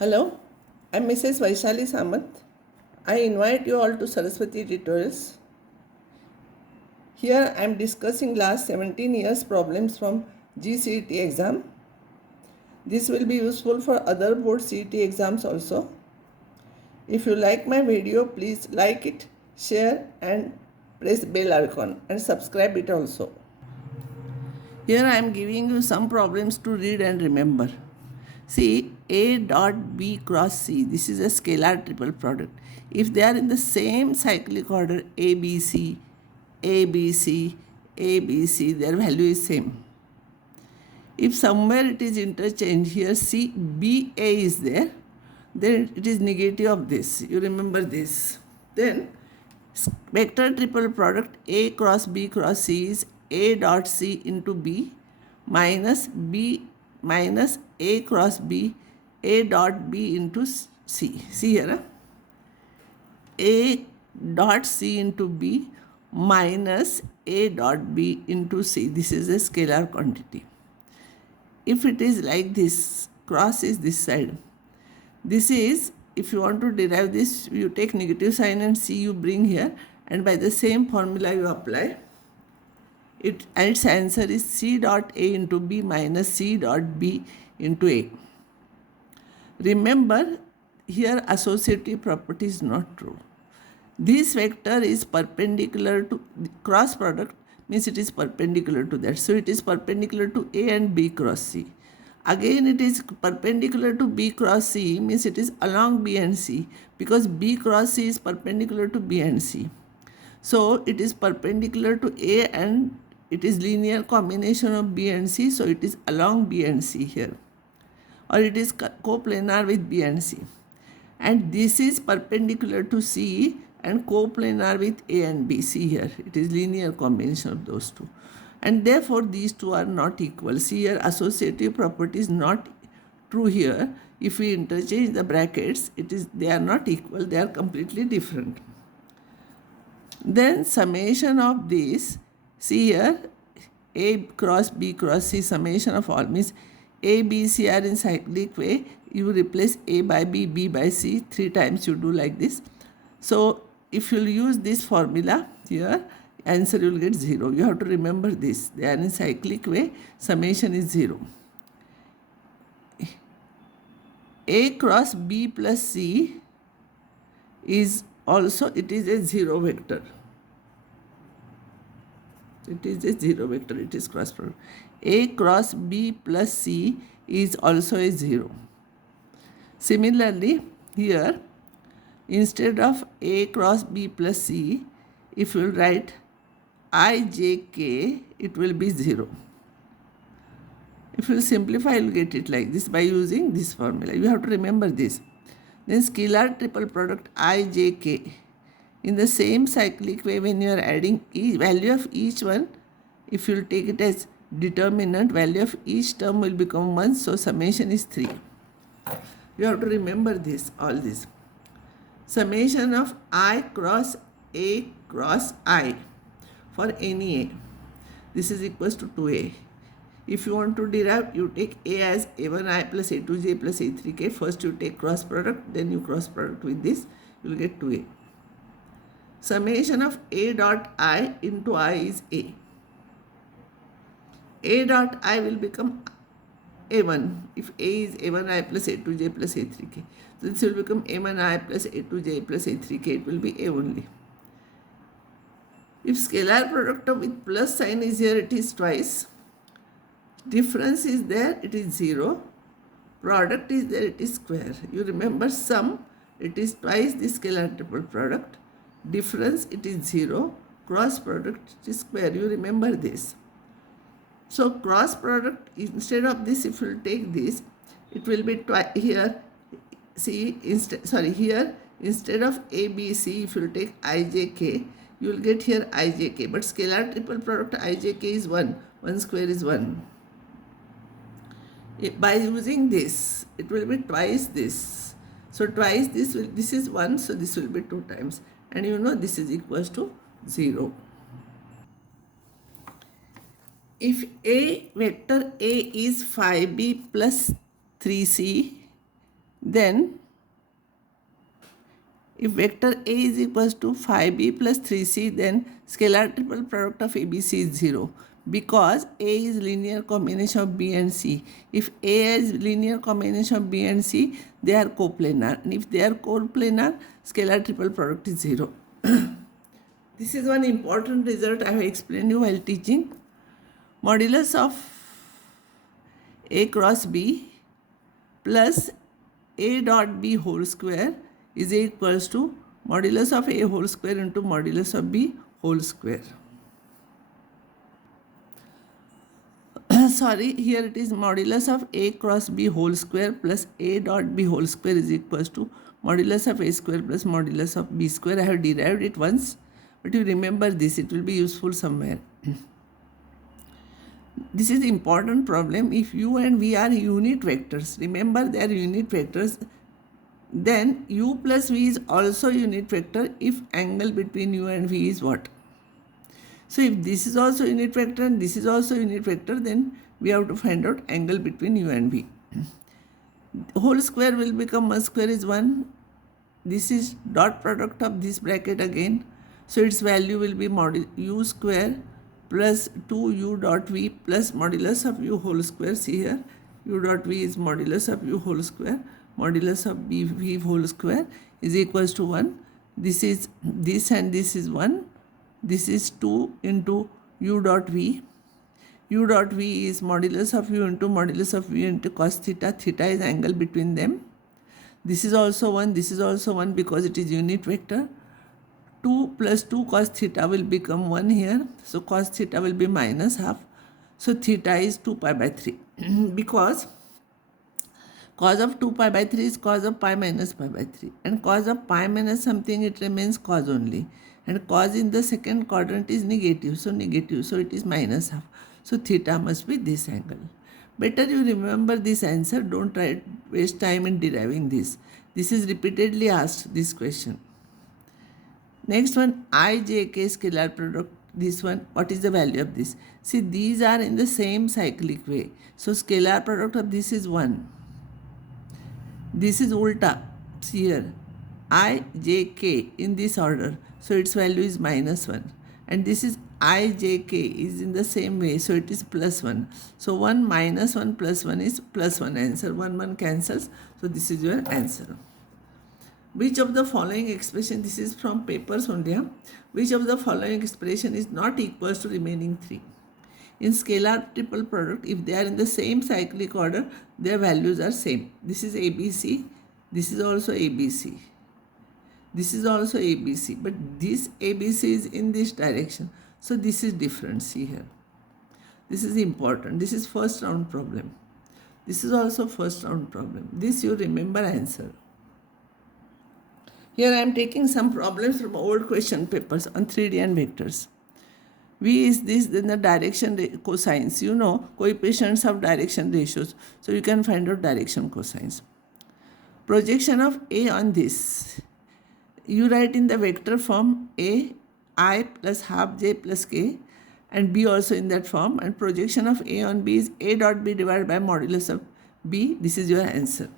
Hello, I'm Mrs. Vaishali Samant. I invite you all to Saraswati tutorials. Here I'm discussing last 17 years problems from C.E.T exam. This will be useful for other board C.E.T exams also. If you like my video, please like it, share and press bell icon and subscribe it also. Here I am giving you some problems to read and remember. See, A dot B cross C, this is a scalar triple product. If they are in the same cyclic order A, B, C, A, B, C, A, B, C, their value is same. If somewhere it is interchanged, here C, B, A is there, then it is negative of this. You remember this. Then vector triple product A cross B cross C is A dot C into B minus B minus A cross B, A dot B into C. See here, A dot C into B minus A dot B into C. This is a scalar quantity. If it is like this, cross is this side. This is, if you want to derive this, you take negative sign and C you bring here, and by the same formula you apply it, and its answer is C dot A into B minus C dot B into A. Remember, here associative property is not true. This vector is perpendicular to cross product, means it is perpendicular to that. So it is perpendicular to A and B cross C. Again it is perpendicular to B cross C, means it is along B and C, because B cross C is perpendicular to B and C. So it is perpendicular to A and it is linear combination of B and C, so it is along B and C here. Or it is coplanar with B and C. And this is perpendicular to C and coplanar with A and B. See here, it is linear combination of those two. And therefore these two are not equal. See here, associative property is not true here. If we interchange the brackets, they are not equal, they are completely different. Then summation of this, see here, A cross B cross C, summation of all means A, B, C are in cyclic way. You replace A by B, B by C, 3 times you do like this. So if you use this formula here, answer you will get 0. You have to remember this. They are in cyclic way, summation is 0. A cross B plus C is also, it is a 0 vector. It is a 0 vector, it is cross product. A cross B plus C is also a 0. Similarly, here, instead of A cross B plus C, if you write I, J, K, it will be 0. If you simplify, you will get it like this by using this formula. You have to remember this. Then scalar triple product I, J, K. In the same cyclic way, when you are adding value of each one, if you take it as determinant, value of each term will become 1, so summation is 3. You have to remember this, all this. Summation of I cross A cross I for any A. This is equals to 2A. If you want to derive, you take A as A1I plus A2J plus A3K. First you take cross product, then you cross product with this, you will get 2A. Summation of A dot I into I is A. A dot I will become A1 if A is A1I plus A2J plus A3K. So this will become A1I plus A2J plus A3K. It will be A only. If scalar product with plus sign is here, it is twice. Difference is there, it is 0. Product is there, it is square. You remember sum, it is twice the scalar triple product. Difference, it is 0. Cross product, it is square. You remember this. So cross product, instead of this, if you take this, it will be here. See, here instead of A, B, C, if you take I, J, K, you will get here I, J, K. But scalar triple product I, J, K is 1. 1 square is 1. By using this, it will be twice this. So twice this is 1, so this will be 2 times. And you know this is equals to 0. If A vector A is 5B plus 3C, Then if vector A is equals to 5b plus 3c, then scalar triple product of ABC is 0 because A is linear combination of B and C. If A is linear combination of B and C, they are coplanar. And if they are coplanar, scalar triple product is 0. This is one important result I have explained you while teaching. Modulus of A cross B plus A dot B whole square is equals to modulus of A whole square into modulus of B whole square. Sorry, here it is modulus of A cross B whole square plus A dot B whole square is equals to modulus of A square plus modulus of B square. I have derived it once, but you remember this, it will be useful somewhere. This is important problem. If U and V are unit vectors, remember they are unit vectors, then U plus V is also unit vector if angle between U and V is what? So if this is also unit vector and this is also unit vector, then we have to find out angle between U and V. Whole square will become 1 square is 1. This is dot product of this bracket again. So its value will be U square plus 2U dot V plus modulus of U whole square. See here, U dot V is modulus of U whole square. Modulus of V whole square is equals to 1. This is this and this is 1. This is 2 into U dot V. U dot V is modulus of U into modulus of V into cos theta. Theta is angle between them. This is also 1. This is also 1 because it is unit vector. 2 plus 2 cos theta will become 1 here. So cos theta will be minus half. So theta is 2 pi by 3 because cos of 2 pi by 3 is cos of pi minus pi by 3. And cos of pi minus something, it remains cos only. And cos in the second quadrant is negative. So negative. So it is minus half. So theta must be this angle. Better you remember this answer. Don't try to waste time in deriving this. This is repeatedly asked, this question. Next one, IJK scalar product. This one, what is the value of this? See, these are in the same cyclic way. So scalar product of this is 1. This is ulta. See here, IJK in this order. So its value is minus 1. And this is IJK is in the same way. So it is plus 1. So 1 minus 1 plus 1 is plus 1 answer. 1 cancels. So this is your answer. Which of the following expression, this is from papers only, which of the following expression is not equal to remaining 3? In scalar triple product, if they are in the same cyclic order, their values are same. This is ABC, this is also ABC, this is also ABC, but this ABC is in this direction. So this is different, see here. This is important. This is first round problem. This is also first round problem. This you remember answer. Here I am taking some problems from old question papers on 3D and vectors. V is this, then the direction cosines. You know, coefficients of direction ratios. So you can find out direction cosines. Projection of A on this. You write in the vector form A, I plus half J plus K, and B also in that form. And projection of A on B is A dot B divided by modulus of B. This is your answer.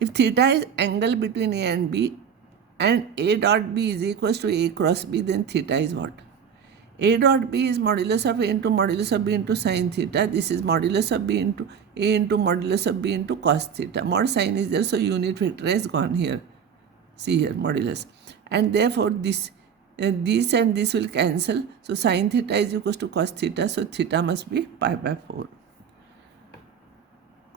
If theta is angle between A and B and A dot B is equals to A cross B, then theta is what? A dot B is modulus of A into modulus of B into sin theta. This is modulus of B into A into modulus of B into cos theta. Mod sin is there, so unit vector has gone here. See here, modulus. And therefore this and this will cancel. So sin theta is equals to cos theta. So theta must be pi by 4.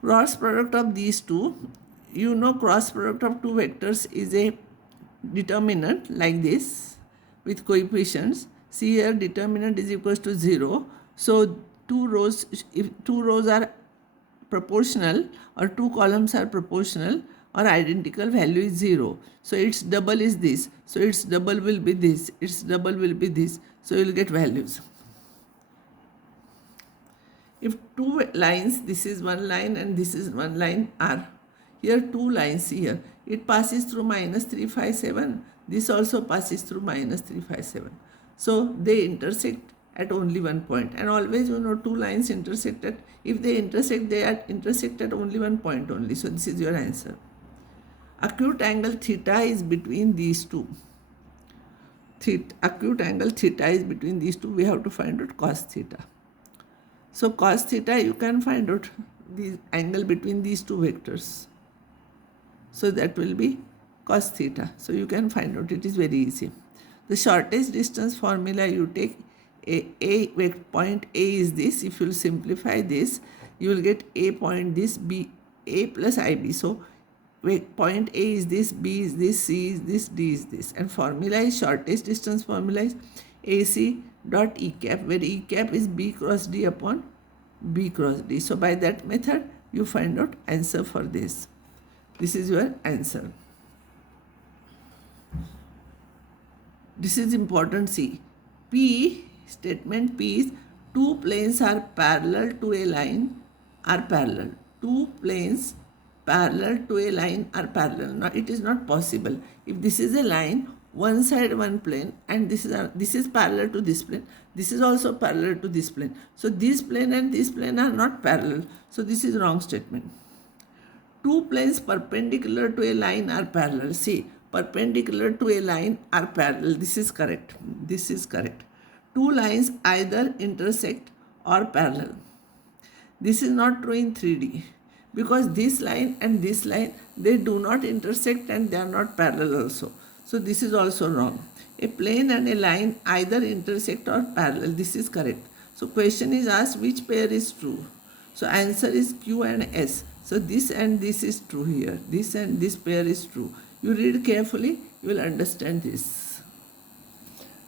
Cross product of these two. You know, cross product of two vectors is a determinant like this with coefficients. See here, determinant is equals to 0. So two rows, if two rows are proportional or two columns are proportional or identical, value is 0. So its double is this. So its double will be this. Its double will be this. So you will get values. If two lines, this is one line and this is one line, are here two lines here. It passes through minus 357. This also passes through minus 357. So they intersect at only one point. And always, two lines intersected. If they intersect, they are intersect at only one point only. So this is your answer. Acute angle theta is between these two. Acute angle theta is between these two. We have to find out cos theta. So cos theta, you can find out the angle between these two vectors. So that will be cos theta. So you can find out, it is very easy. The shortest distance formula, you take point A is this. If you will simplify this, you will get A point this, B, A plus IB. So point A is this, B is this, C is this, D is this. And formula is, shortest distance formula is AC dot E cap, where E cap is B cross D upon B cross D. So by that method, you find out answer for this. This is your answer. This is important. See, statement P is two planes are parallel to a line are parallel. Two planes parallel to a line are parallel. Now it is not possible. If this is a line, one side one plane, and this is parallel to this plane. This is also parallel to this plane. So this plane and this plane are not parallel. So this is wrong statement. Two planes perpendicular to a line are parallel. See, perpendicular to a line are parallel. This is correct. This is correct. Two lines either intersect or parallel. This is not true in 3D because this line and this line, they do not intersect and they are not parallel also. So this is also wrong. A plane and a line either intersect or parallel. This is correct. So question is asked, which pair is true? So answer is Q and S. So this and this is true here. This and this pair is true. You read carefully, you will understand this.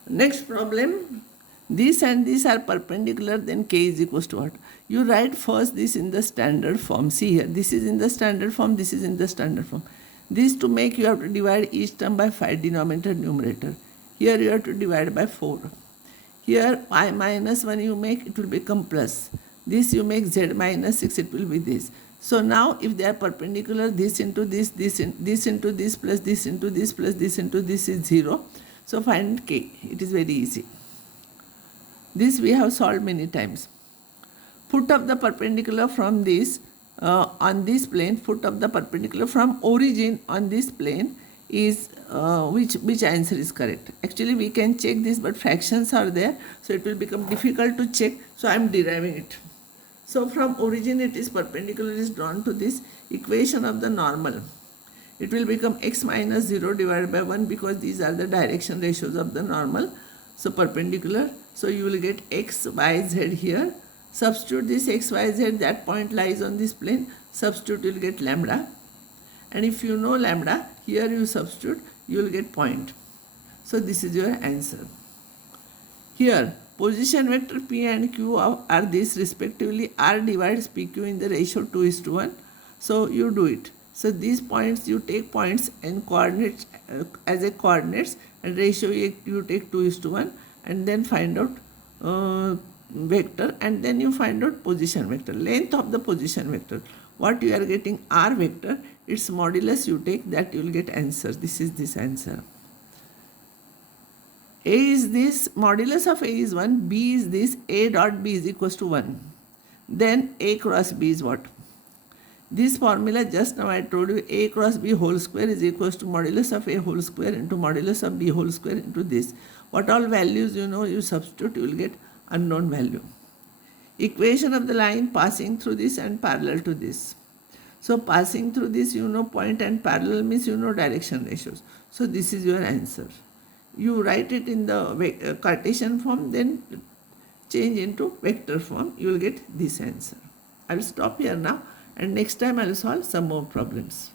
Next problem. This and this are perpendicular, then K is equals to what? You write first this in the standard form. See here, this is in the standard form, this is in the standard form. This to make, you have to divide each term by 5 denominator numerator. Here you have to divide by 4. Here I minus 1 you make, it will become plus. This you make Z minus 6, it will be this. So now if they are perpendicular, this into this, this into this plus this into this plus this into this is 0. So find K. It is very easy. This we have solved many times. Foot of the perpendicular from this on this plane, foot of the perpendicular from origin on this plane is which answer is correct. Actually we can check this, but fractions are there, so it will become difficult to check. So I am deriving it. So from origin it is perpendicular is drawn to this equation of the normal. It will become x minus 0 divided by 1 because these are the direction ratios of the normal. So perpendicular. So you will get x, y, z here. Substitute this x, y, z, that point lies on this plane. Substitute, you will get lambda. And if you know lambda, here you substitute, you will get point. So this is your answer. Here, position vector P and Q are this respectively. R divides PQ in the ratio 2:1. So you do it. So these points, you take points and coordinates as a coordinates, and ratio you take 2:1, and then find out vector, and then you find out position vector, length of the position vector. What you are getting R vector, its modulus you take, that you will get answer. This is this answer. A is this, modulus of A is 1, B is this, A dot B is equals to 1. Then A cross B is what? This formula just now I told you, A cross B whole square is equals to modulus of A whole square into modulus of B whole square into this. What all values you know, you substitute, you will get unknown value. Equation of the line passing through this and parallel to this. So passing through this, you know point, and parallel means you know direction ratios. So this is your answer. You write it in the Cartesian form, then change into vector form, you will get this answer. I will stop here now, and next time I will solve some more problems.